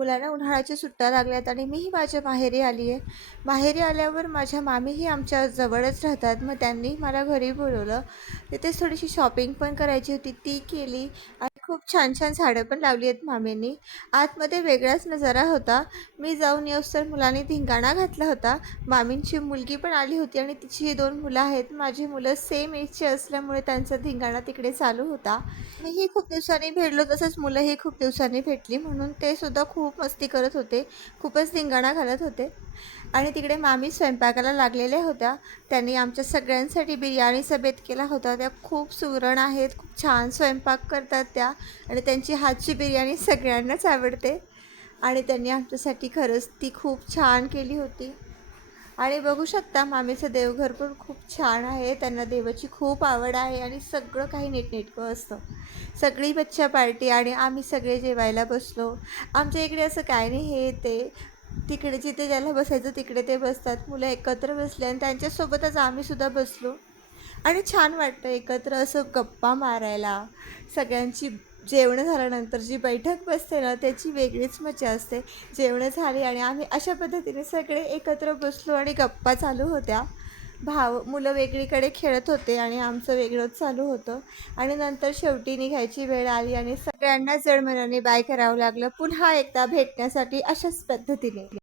मुलांना उन्हाळ्याच्या सुट्ट्या लागल्यात आणि मीही माझ्या माहेरी आली आहे. माहेरी आल्यावर माझ्या मामीही आमच्या जवळच राहतात. मग त्यांनी मला घरी बोलवलं. तिथेच थोडीशी शॉपिंग पण करायची होती, ती केली आणि खूप छान छान झाडं पण लावली आहेत मामींनी. आतमध्ये वेगळाच नजारा होता. मी जाऊन येऊस्तर मुलांनी धिंगाणा घातला होता. मामींची मुलगी पण आली होती आणि तिची 2 मुलं आहेत. माझी मुलं सेम एजची असल्यामुळे त्यांचा धिंगाणा तिकडे चालू होता. मीही खूप दिवसांनी भेटलो, तसंच मुलंही खूप दिवसांनी भेटली म्हणून ते सुद्धा खूप मस्ती करत होते. खूपच धिंगाणा घालत होते आणि तिकडे मामी स्वयंपाकाला लागलेल्या होत्या. त्यांनी आमच्या सगळ्यांसाठी बिर्याणीचा बेत केला होता. त्या खूप सुगरण आहेत, खूप छान स्वयंपाक करतात त्या आणि त्यांची हातची बिर्याणी सगळ्यांनाच आवडते आणि त्यांनी आमच्यासाठी खरंच ती खूप छान केली होती. आणि बघू शकता मामीचं देवघर पण खूप छान आहे. त्यांना देवाची खूप आवड आहे आणि सगळं काही नीटनेटकं असतं. सगळी बच्चा पार्टी आणि आम्ही सगळे जेवायला बसलो. आमच्या इकडे असं काय नाही, हे ते तिकडे जिथे ज्याला बसायचं तिकडे ते बसतात. मुलं एकत्र बसले आणि त्यांच्यासोबतच आम्हीसुद्धा बसलो आणि छान वाटतं एकत्र असं गप्पा मारायला. सगळ्यांची जेवणं झाल्यानंतर जी बैठक बसते ना, त्याची वेगळीच मजा असते. जेवणं झाली आणि आम्ही अशा पद्धतीने सगळे एकत्र बसलो आणि गप्पा चालू होत्या. मुलं वेगळीकडे खेळत होते आणि आमचं वेगळंच चालू होतं आणि नंतर शेवटी निघायची वेळ आली आणि सगळ्यांना जडमनाने बाय करावं लागलं पुन्हा एकदा भेटण्यासाठी अशाच पद्धतीने.